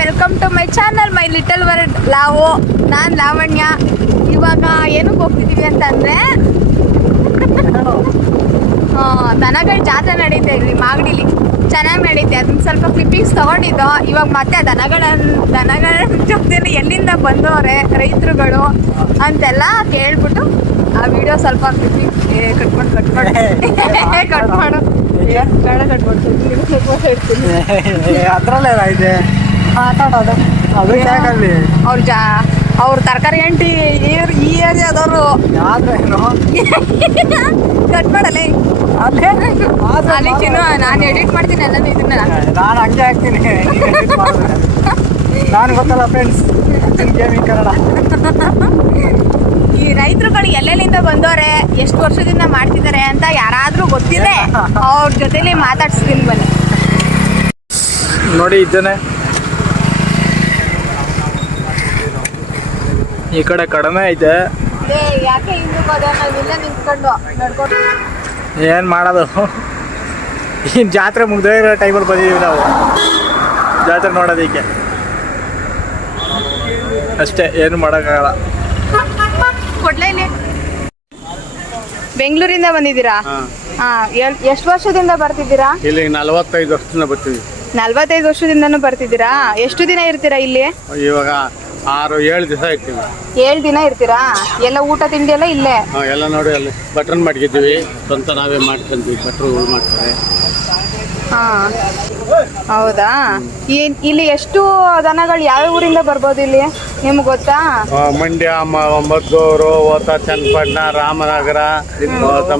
Welcome to my channel my little world Lavo. ನಾನು ಲಾವಣ್ಯ. ಇವಾಗ ಏನಕ್ಕೆ ಹೋಗ್ತಿದ್ದೀವಿ ಅಂತಂದರೆ ದನಗಳ ಜಾತ್ರೆ ನಡೀತೆ ಇಲ್ಲಿ ಮಾಗಡಿಲಿ, ಚೆನ್ನಾಗಿ ನಡೀತೆ. ಅದನ್ನ ಸ್ವಲ್ಪ ಕ್ಲಿಪ್ಪಿಂಗ್ಸ್ ತೊಗೊಂಡಿದ್ದೋ. ಇವಾಗ ಮತ್ತೆ ದನಗಳ ಜೊತೆಲಿ ಎಲ್ಲಿಂದ ಬಂದವ್ರೆ ರೈತರುಗಳು ಅಂತೆಲ್ಲ ಕೇಳ್ಬಿಟ್ಟು ಆ ವಿಡಿಯೋ ಸ್ವಲ್ಪ ಕ್ಲಿಪ್ಪಿಂಗ್ಸ್ ಕಟ್ ಮಾಡು ಅದ್ರಲ್ಲೇ ಇದೆ ಮಾತಾಡೋದು. ಅವ್ರ ತರಕಾರಿ ಅಂಟಿ ಈ ಏರಿಯಾದವರು ಕಟ್ ಮಾಡಲ್ಲ ಅಲ್ಲಿ ಚಿನ್ನು. ನಾನು ಎಡಿಟ್ ಮಾಡ್ತೀನಿ ಎಲ್ಲ ಇದನ್ನ. ನಾನು ಹಂಗೆ ಹಾಕ್ತೀನಿ, ನಾನು ಗೊತ್ತಲ್ಲ ಫ್ರೆಂಡ್ಸ್ ಗೇಮಿಂಗ್ ಕನ್ನಡ. ಈ ರೈತರುಗಳು ಎಲ್ಲೆಲ್ಲಿಂದ ಬಂದವ್ರೆ, ಎಷ್ಟು ವರ್ಷದಿಂದ ಮಾಡ್ತಿದ್ದಾರೆ ಅಂತ ಯಾರಾದ್ರೂ ಗೊತ್ತಿದೆ ಅವ್ರ ಜೊತೆಲಿ ಮಾತಾಡ್ಸ್ತೀನಿ ಬನ್ನಿ. ನೋಡಿ ಇದ್ದಾನೆ ಈ ಕಡೆ ಕಡಿಮೆ ಐತೆ. ಯಾಕೆ ಹಿಂದಕ್ಕೆ ಹೋದ? ನಾವಿಲ್ಲ ನಿಂತ್ಕೊಂಡು ನಡ್ಕೊಂಡು ಏನು ಮಾಡೋದು, ಇನ್ನು ಜಾತ್ರೆ ಮುಗ್ದೇ ಇರೋ ಟೈಮಲ್ಲಿ ಬಂದಿದ್ದೀವಿ ನಾವು ಜಾತ್ರೆ ನೋಡೋದಕ್ಕೆ ಅಷ್ಟೇ, ಏನು ಮಾಡೋಕ್ಕಾಗಲ್ಲ. ಕೊಡ್ಲೇ ಇಲ್ಲಿ ಬೆಂಗಳೂರಿಂದ ಬಂದಿದ್ದೀರಾ? ಎಷ್ಟು ವರ್ಷದಿಂದ ಬರ್ತಿದ್ದೀರಾ? ಇಲ್ಲಿ 45 ವರ್ಷದಿಂದ ಬರ್ತೀವಿ. 45 ವರ್ಷದಿಂದನೂ ಬರ್ತಿದ್ದೀರಾ? ಎಷ್ಟು ದಿನ ಇರ್ತೀರಾ ಇಲ್ಲಿ? ಇವಾಗ 6-7 ದಿವಸ ಇರ್ತೀವಿ. 7 ದಿನ ಇರ್ತೀರಾ? ಎಲ್ಲ ಊಟ ತಿಂಡಿ ಎಲ್ಲ ಇಲ್ಲೇ? ಎಲ್ಲ ನೋಡಿ ಅಲ್ಲಿ ಬಟ್ರನ್ ಮಾಡ್ಕಿದ್ದೀವಿ, ಸ್ವಂತ ನಾವೇ ಮಾಡ್ಕೊಂತೀವಿ, ಬಟ್ರುಗಳು ಮಾಡ್ತಾರೆ. ಹಾಂ, ಹೌದಾ? ಇಲ್ಲಿ ಎಷ್ಟು ದನಗಳು ಯಾವ ಊರಿಂದ ಬರ್ಬೋದು ಇಲ್ಲಿ ನಿಮ್ಗೆ ಗೊತ್ತಾ? ಮಂಡ್ಯ, ಮದ್ದೂರು, ಓತ, ಚನ್ನಪಟ್ಟಣ, ರಾಮನಗರ,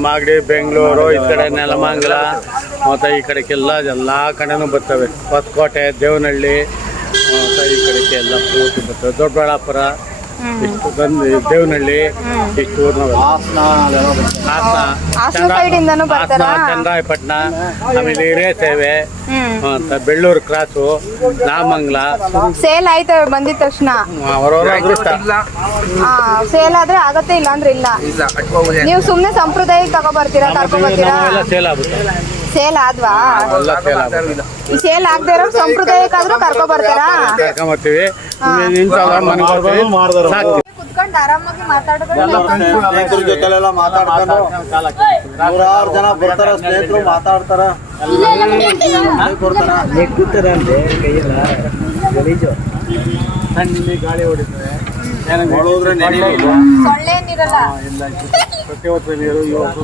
ಮಾಗಡಿ, ಬೆಂಗಳೂರು, ಈ ಕಡೆ ನೆಲಮಂಗಲ, ಮತ್ತು ಈ ಕಡೆಗೆಲ್ಲ ಎಲ್ಲ ಕಡೆನೂ ಬರ್ತವೆ. ಹೊಸಕೋಟೆ, ದೇವನಹಳ್ಳಿ, ಮತ್ತು ಈ ಕಡೆಗೆ ಎಲ್ಲ ಪೂರ್ತಿ ಬರ್ತವೆ. ದೊಡ್ಡಬಳ್ಳಾಪುರ, ಇಷ್ಟು ಬಂದು ದೇವನಹಳ್ಳಿ, ಇಷ್ಟು ಹಾಸನ, ಚನ್ನರಾಯಪಟ್ಟಣ, ಆಮೇಲೆ ಹಿರೇಸೇವೆ, ಬೆಳ್ಳೂರು ಕ್ರಾಸು, ನಾಮಂಗಲ. ಸೇಲ್ ಆಯ್ತವೆ ಬಂದಿದ ತಕ್ಷಣ? ಅವರವರ ಅದೃಷ್ಟ. ಸೇಲ್ ಆದ್ರೆ ಆಗತ್ತೆ, ಇಲ್ಲ ಅಂದ್ರೆ ಇಲ್ಲ. ನೀವು ಸುಮ್ನೆ ಸಂಪ್ರದಾಯಕ್ಕೆ ತಗೊಬರ್ತೀರಾ, ಕರ್ಕೊಂಡ್ಬರ್ತೀರಾ? ಸೇಲ್ ಆಗುತ್ತೆ. ಸೇಲ್ ಆದ್ವಾ? ಈ ಸೇಲ್ ಆಗದೆ ಇರೋ ಸಂಪ್ರದಾಯಕ್ಕಾದ್ರೂ ಕರ್ಕೊಂಡ್ಬರ್ತೀರಾ? ಕರ್ಕೊಂಬರ್ತೀವಿ. ಕುತ್ಕೊಂಡು ಆರಾಮಾಗಿ ಸ್ನೇಹಿತರ ಜೊತೆಲೆಲ್ಲ ಮಾತಾಡ್ಕೊಂಡು ನೂರಾರು ಜನ ಬರ್ತಾರ, ಸ್ನೇಹಿತರು ಮಾತಾಡ್ತಾರ, ಗಾಳಿ ಹೊಡಿತಾರೆ, ಸೊಳ್ಳೆನಿರಲ್ಲ. ಪ್ರತಿಯೊತ್ತು ನೀರು ಇವತ್ತು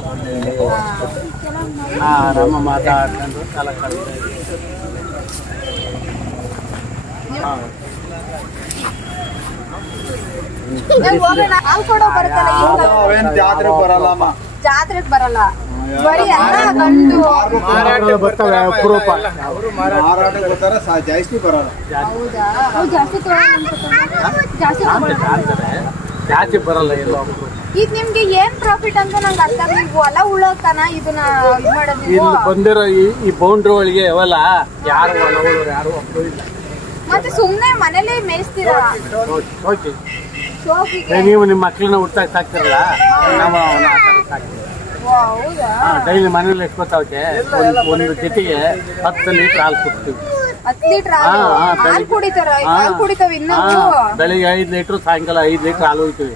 ಆರಾಮ ಮಾತಾಡ್ಕೊಂಡು ಕಾಲ ಜಾತ್ರೆ ಬರಲ್ಲಮ್ಮ, ಜಾತ್ರೆಗೆ ಬರಲ್ಲ. ಬರೀ ಎಲ್ಲ ಗಂಡು ಬರ್ತವೆ ಅಪರೂಪ. ಮಾರಾಟಕ್ಕೆ ಬರ್ತಾರ, ಜಾಸ್ತಿ ಬರಲ್ಲ. ಜಾಸ್ತಿ ಬರಲ್ಲ. ಈಗ ನಿಮ್ಗೆ ಏನ್ ಪ್ರಾಫಿಟ್ ಅಂತ ನಂಗೆ ಅರ್ಥ. ನೀವು ಹೊಲ ಉಳೋತನ ಇದನ್ನ ಇದು ಮಾಡೋದು. ಇಲ್ಲಿ ಬಂದಿರೋ ಈ ಬೌಂಡ್ರಿ ಒಳಗೆ ಅವೆಲ್ಲ ಯಾರು ಹೊಲ ಉಳೋರು ಯಾರು ಒಬ್ಬರು ಇಲ್ಲ. ಮತ್ತೆ ಸುಮ್ನೆ ಮನೇಲಿ ಮೇಯಿಸ್ತೀರಾ? ನೀವು ನಿಮ್ಮ ಮಕ್ಕಳನ್ನ ಹುಟ್ಟಾಗ ಸಾಕ್ತಿರಲ್ಲ, ನಾವು ಅವನ್ನ ಸಾಕ್ತೀವಿ. ಡೈಲಿ ಮನೇಲಿ ಎಷ್ಟು ಗೊತ್ತಾಗುತ್ತೆ, ಒಂದು ಜೊತೆಗೆ 10 ಲೀಟ್ರ್ ಹಾಲು ಕೊಡ್ತೀವಿ. 10 ಲೀಟ್ರ್ ಹಾಲು ಕುಡಿತಾರ? ಹಾಲು ಕುಡಿತಾವ ಇನ್ನು? ಬೆಳಿಗ್ಗೆ 5 ಲೀಟ್ರ್, ಸಾಯಂಕಾಲ 5 ಲೀಟ್ರ್ ಹಾಲು ಹೋಗ್ತೀವಿ.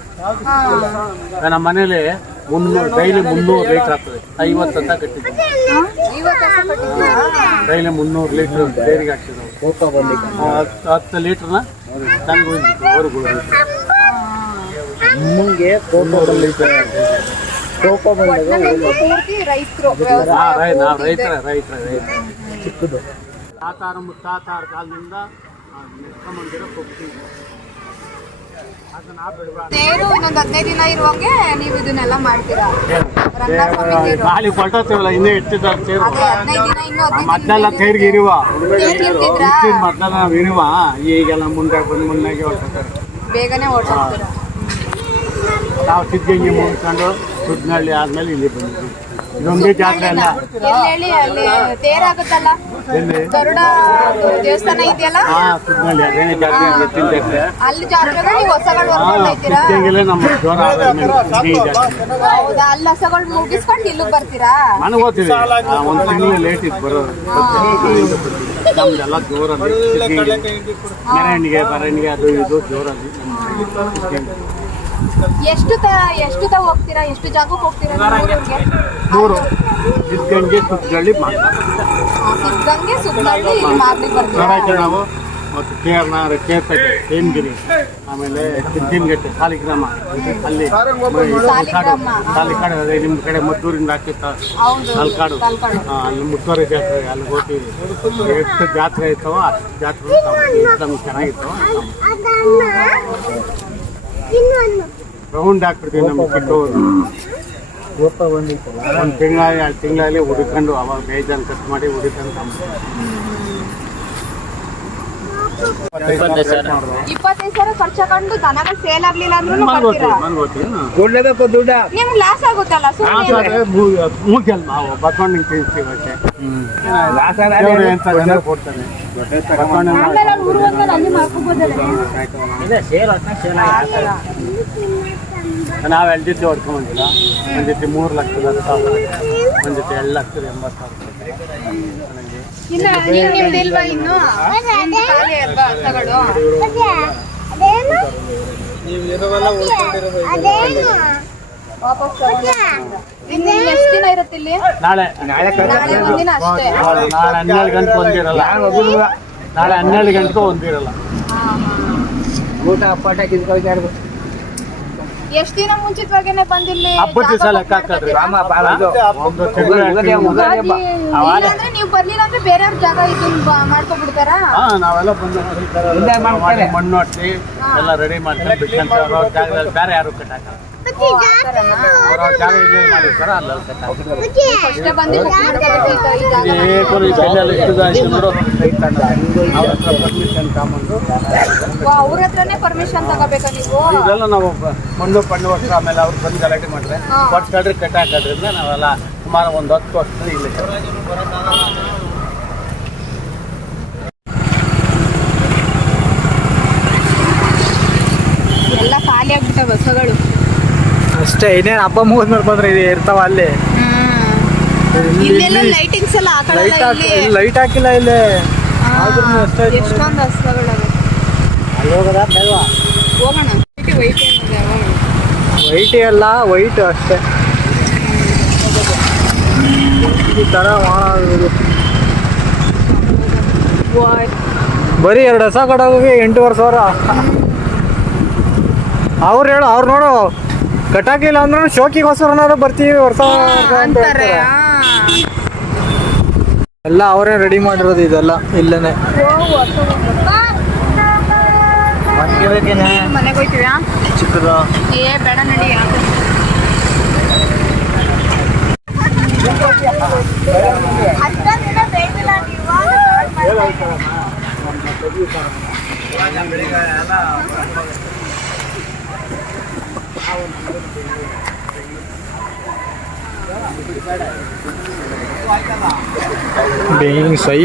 ನಮ್ಮ ಮನೇಲಿ ಡೈಲಿ 300 ಲೀಟ್ರ್ ಆಗ್ತದೆ. 50 ಅಂತ ಕಟ್ಟಿದ್ವಿ. ಡೈಲಿ 300 ಲೀಟ್ರ್ ಡೈರಿಗೆ ಹಾಕ್ತೀವಿ ನಾವು. 10 ಲೀಟ್ರನ್ನ ತಂದು ಹೊರಗೆ ನಿಮಗೆ ಕೋಕೋ ಬಂದೈತೆ. ಕೋಕೋ ಚಿಕ್ಕದು ಮುತ್ತಾತಾರ ಕಾಲದಿಂದ ನೆಟ್ಕೊಂಬಂದಿರೋ ಕೊಬ್ಬರಿ. ಇನ್ನೊಂದು 15 ದಿನ ಇರುವಂಗೆ ನೀವು ಇದನ್ನೆಲ್ಲ ಮಾಡ್ತೀರಾ? ಗಾಳಿ ಕೊಟ್ಟೋತೀವಲ್ಲ, ಇನ್ನೂ ಇರ್ತಿದ್ದಾರೆ ಸೇರು. 15 ದಿನ ಇನ್ನೂ 15 ಮೊದಲೆಲ್ಲ ತೇರ್ಗೆ ಇರುವ ಮೊದಲೆಲ್ಲ ನಾವು ಇರುವ, ಈಗೆಲ್ಲ ಮುಂದೆ ಬಂದು ಮುನ್ನಾಗೆ ಹೊರಡ್ತಾರೆ. ಬೇಗನೆ ಓಡ್ತಾರೆ. ನಾವು ಸಿದ್ಧಗಂಗೆ ಮುಗಿಸ್ಕೊಂಡು ಸುದ್ನಹಳ್ಳಿ ಆದ್ಮೇಲೆ ಇಲ್ಲಿ ಬಂದಿದ್ವಿ. ಇದೊಂದೇ ಜಾತ್ರೆ ಅಲ್ಲ. ಹೇಳಿ ಅಲ್ಲಿ ತೇರಾಗುತ್ತಲ್ಲ, ಗರುಡ ದೇವಸ್ಥಾನ ಇದೆಯಲ್ಲ ಹಾ ಸುದ್ನಳ್ಳಿ ಅದೇನೇ ಜಾತ್ರೆ ಎತ್ತಿನ ಜಾತ್ರೆ ಅಲ್ಲಿ ಜಾತ್ರೆಗೆ ನೀವು ಹೊಸಗಳು ಹೊರ್ಕೊಂಡು ಹೋಗ್ತೀರಾ? ಸಿದ್ಧಂಗಿಲ್ಲ ನಮ್ಮ ಜೋರ ಜಾತ್ರೆ ಹೌದಾ? ಅಲ್ಲಿ ಹೊಸಗಳು ಮುಗಿಸ್ಕೊಂಡು ಇಲ್ಲಿಗೆ ಬರ್ತೀರಾ? ನನಗೆ ಓದ್ತೀವಿ ಒಂದು ತಿಂಗಳು ಲೇಟ್ ಇತ್ತು ಬರೋದು ನಮ್ದೆಲ್ಲ ಜೋರಲ್ಲಿ ಮೆರವಣಿಗೆ ಬರವಣಿಗೆ ಅದು ಇದು ಜೋರಲ್ಲಿ ಎಷ್ಟು ಹೋಗ್ತೀರಾ? ಎಷ್ಟು ಜಾಗಕ್ಕೆ ಹೋಗ್ತೀರಾ ನೀವು ಊರಿಗೆ? ನೂರು ಸಿದ್ಧಗಂಗೆ ಸುತ್ತಗಳ್ಳಿ ಸಿದ್ಧಗಂಗೆ ಸುತ್ತಲ್ಲಿ ಇಲ್ಲಿ ಮಾರ್ಲಿಕ್ಕೆ ಬರ್ತೀರಾ? ನಾವು ಮತ್ತು ಕೇರ್ಪೇಟೆ ಹೇಮಗಿರಿ ಆಮೇಲೆ ಸಿದ್ದಿನಗಟ್ಟೆ ಸಾಲಿಗ್ರಾಮ ಅಲ್ಲಿ ಸಾಲಿಗ್ರಾಮ. ಸಾಲಿಕಾಡು ಅದೇ ನಿಮ್ಮ ಕಡೆ ಮದ್ದೂರಿಂದ ಹಾಕಿತ್ತ ಹೌದು ತಲಕಾಡು ತಲಕಾಡು. ಅಲ್ಲಿ ಮುತ್ತುವರೆ ಜಾತ್ರೆ ಅಲ್ಲಿ ಹೋಗಿ ಎಷ್ಟು ಜಾತ್ರೆ ಇರ್ತಾವೋ ಅಷ್ಟು ಜಾತ್ರೆ ನಮ್ಗೆ ಚೆನ್ನಾಗಿರ್ತಾವ ರೌಂಡ್ ಹಾಕ್ಬಿಡ್ತೀವಿ ನಮ್ಗೆ ಚಿಕ್ಕವರು ಒಂದು ತಿಂಗಳ 2 ತಿಂಗಳಲ್ಲಿ ಹುಡುಕೊಂಡು ಅವಾಗ ಬೇಜಾನ್ ಖರ್ಚು ಮಾಡಿ ಹುಡುಕೊಂಡು 25,000 ಖರ್ಚು ಹಾಕೊಂಡು ದನಗಳು ಸೇಲ್ ಆಗ್ಲಿಲ್ಲ ಅಂದ್ರೂ ಬರ್ತೀರಾ? ನಿಮ್ಗೆ ಲಾಸ್ ಆಗುತ್ತಲ್ಲ ಸುಮ್ಮನೆ. ಮೂಗಲ್ ನಾವು ಬಸವಣ್ಣ ತಿನ್ಸ್ತೀವಿ ಅಷ್ಟೇ ಕೊಡ್ತಾನೆ ಆಮೇಲೆ ಅವ್ರು ಊರು ಹೋದ್ಮೇಲೆ ಅಲ್ಲಿ ಮಾಡ್ಕೋಬೋದಲ್ಲ? ನಾವು 2 ಜೊತೆ ಹೊಡ್ಕೊಂಬಂದಿಲ್ಲ ಒಂದು ಜೊತೆ 3 ಲಕ್ಷದ 10,000 ಒಂದು ಜೊತೆ 2 ಲಕ್ಷದ 80,000 ಇಲ್ಲ ನಿಮ್ದಿಲ್ವಾ ಇನ್ನು ನಿಮ್ದು ಖಾಲಿ ಅಲ್ವಾ ಹಸಗಳು? ವಾಪಸ್ ತಗೊಂಡು ಇನ್ನು ಎಷ್ಟು ದಿನ ಇರುತ್ತೆ ಇಲ್ಲಿ? ನಾಳೆ ಒಂದಿನ ಅಷ್ಟೇ. ನಾಳೆ 12 ಗಂಟೆ ಒಂದಿರಲ್ಲ ನಾಳೆ 12 ಗಂಟೆಗೂ ಒಂದಿರಲ್ಲ ಊಟ ಪಾಠ ಕಿತ್ಕೊಳ್ತಾರೆ ಎಷ್ಟು ದಿನ ಮುಂಚಿತವಾಗೇನೆ ಬಂದಿಲ್ಲಿ ಹಬ್ಬದ ದಿವಸ ಲೆಕ್ಕ ಹಾಕಿದ್ರಿ ಒಂದು ತಿಂಗಳು ಇಲ್ಲಾಂದ್ರೆ ನೀವು ಬರ್ಲಿಲ್ಲ ಅಂದ್ರೆ ಬೇರೆಯವ್ರ ಜಾಗ ಇದನ್ನ ಮಾಡ್ಕೊಬಿಡ್ತಾರಾ? ನಾವೆಲ್ಲ ಬಂದು ಮಣ್ಣು ಹೊಟ್ಟಿ ಎಲ್ಲ ರೆಡಿ ಮಾಡ್ಕೊಂಡು ಬಿಟ್ಕೊಂತ ಅವ್ರ ಜಾಗದಲ್ಲಿ ಬೇರೆ ಯಾರು ಕಟ್ಟಾಕಲ್ಲ ಅವ್ರ ಜಾಗ ಇಲ್ಲಿ ಮಾಡಿರ್ತಾರ ಅಲ್ಲಿ ಕಟ್ಟಾಕ ಅಷ್ಟೇ ಬಂದು book ಮಾಡ್ಕೊಬೇಕಿತ್ತು ಈ ಜಾಗ. ಪರ್ಮಿಷನ್ ತಗೊಂಡು ಅವ್ರ ಹತ್ರನೇ ಪರ್ಮಿಷನ್ ತಗೋಬೇಕಾ ನೀವು? ಇದೆಲ್ಲ ನಾವು ಮಣ್ಣು ಪಣ್ಣು ವರ್ಷ ಆಮೇಲೆ ಅವ್ರು ಬಂದು ಗಲಾಟೆ ಮಾಡ್ರೆ ಕೊಟ್ಟಾಡ್ರಿ ಕಟ್ಟಾಕೋದ್ರಿಂದ ನಾವೆಲ್ಲ ಸುಮಾರು ಒಂದು 10 ವರ್ಷ ಇಲ್ಲಿ ಎಲ್ಲ ಖಾಲಿ ಆಗ್ಬಿಟ್ಟವೆ ಬಸ್ಸುಗಳು ಅಷ್ಟೇ. ಇನ್ನೇನು ಹಬ್ಬ ಮುಗಿದ್ಮೇಲೆ ಬಂದ್ರೆ ಇದು ಇರ್ತಾವ ಅಲ್ಲಿ. ಇಲ್ಲೆಲ್ಲ ಲೈಟಿಂಗ್ಸ್ ಎಲ್ಲ ಹಾಕಲ್ಲ ಇಲ್ಲಿ. ಲೈಟ್ ಹಾಕಿಲ್ಲ ಇಲ್ಲಿ. ಎಷ್ಟೊಂದು ಹಸುಗಳವೆ. ಅಲ್ಲಿ ಹೋಗೋದಾ ಬೇಡವಾ? ಹೋಗೋಣ. ವೈಟ್ ಏನಿದೆ ವೈಟ್ ಅಲ್ಲ ವೈಟ್ ಅಷ್ಟೇ. ಈ ಥರ ಮಾಡೋದು ಬರೀ 2 ಹಸ ಕಡೋಗಿ 8,500. ಅವ್ರು ನೋಡು ಕಟ್ಟಾಕಿಲ್ಲ ಅಂದ್ರೂ ಶೋಕಿಗೋಸ್ಕರನಾದ್ರು ಬರ್ತೀವಿ ವರ್ಷ ಅಂತಾರೆ. ಎಲ್ಲ ಅವರೇ ರೆಡಿ ಮಾಡಿರೋದು ಇದೆಲ್ಲ ಇಲ್ಲೇನೆ. ಮನೆಗೆ ಹೋಯ್ತೀವ್ಯಾ? ಚಿಕ್ಕದ ಬೇಡ ನಡಿ.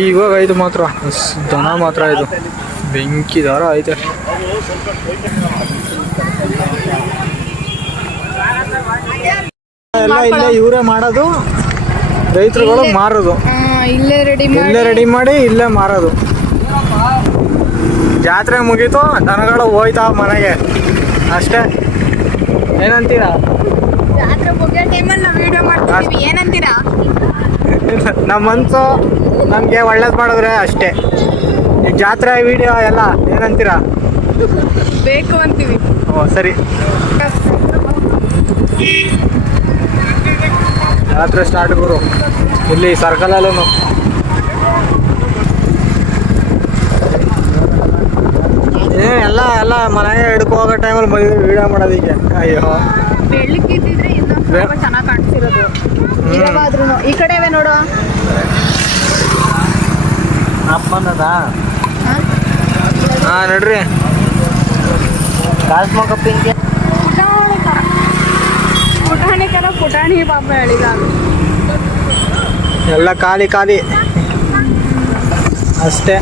ಇವಾಗ ಐದು ಮಾತ್ರ ದನ ಮಾತ್ರ ಇದು ಬೆಂಕಿ ದಾರ ಐತೆ. ಎಲ್ಲ ಇಲ್ಲೇ ಇವರೇ ಮಾಡೋದು, ರೈತರುಗಳು ಮಾರೋದು, ಇಲ್ಲೇ ರೆಡಿ ಮಾಡಿ ಇಲ್ಲೇ ಮಾರೋದು. ಜಾತ್ರೆ ಮುಗೀತು, ದನಗಳು ಹೋಯ್ತಾವ ಮನೆಗೆ ಅಷ್ಟೇ. ಏನಂತೀರಾ? ಜಾತ್ರೆ ಮುಗಿಯೋ ಟೈಮಲ್ಲಿ ನಾವು ವಿಡಿಯೋ ಮಾಡ್ತೀವಿ, ಏನಂತೀರಾ? ನಮ್ಮ ಮನಸ್ಸು ನಮಗೆ ಒಳ್ಳೇದು ಮಾಡಿದ್ರೆ ಅಷ್ಟೇ. ಈ ಜಾತ್ರೆ ವಿಡಿಯೋ ಎಲ್ಲ ಏನಂತೀರಾ? ಬೇಕು ಅಂತೀವಿ. ಓ ಸರಿ. ಜಾತ್ರೆ ಸ್ಟಾರ್ಟ್ ಗುರು ಇಲ್ಲಿ ಸರ್ಕಲಲ್ಲೂ. ಎಲ್ಲ ಮನೆಗೆ ಹಿಡ್ಕೊ ಹೋಗೋ ಟೈಮಲ್ಲಿ ಮದುವೆ ವಿಡಿಯೋ ಮಾಡೋದಕ್ಕೆ. ಅಯ್ಯೋ ಬೆಳಕಿದ್ದಿದ್ರೆ ಇನ್ನೂ ಸ್ವಲ್ಪ ಚೆನ್ನಾಗಿ ಕಾಣಿಸಿರೋದು. ಇವಾಗಾದ್ರೂ ಈ ಕಡೆವೆ ನೋಡು. ಅಪ್ಪನದ ಹಾಂ ನೋಡ್ರಿ ಕಾಸ್ಮಕಪ್ಪಿಂಗೆ ಪುಟಾಣಿ ಕರ ಪುಟಾಣಿ ಪಾಪ ಹೇಳಿದ ಎಲ್ಲ ಖಾಲಿ ಖಾಲಿ. ಅಷ್ಟೇ.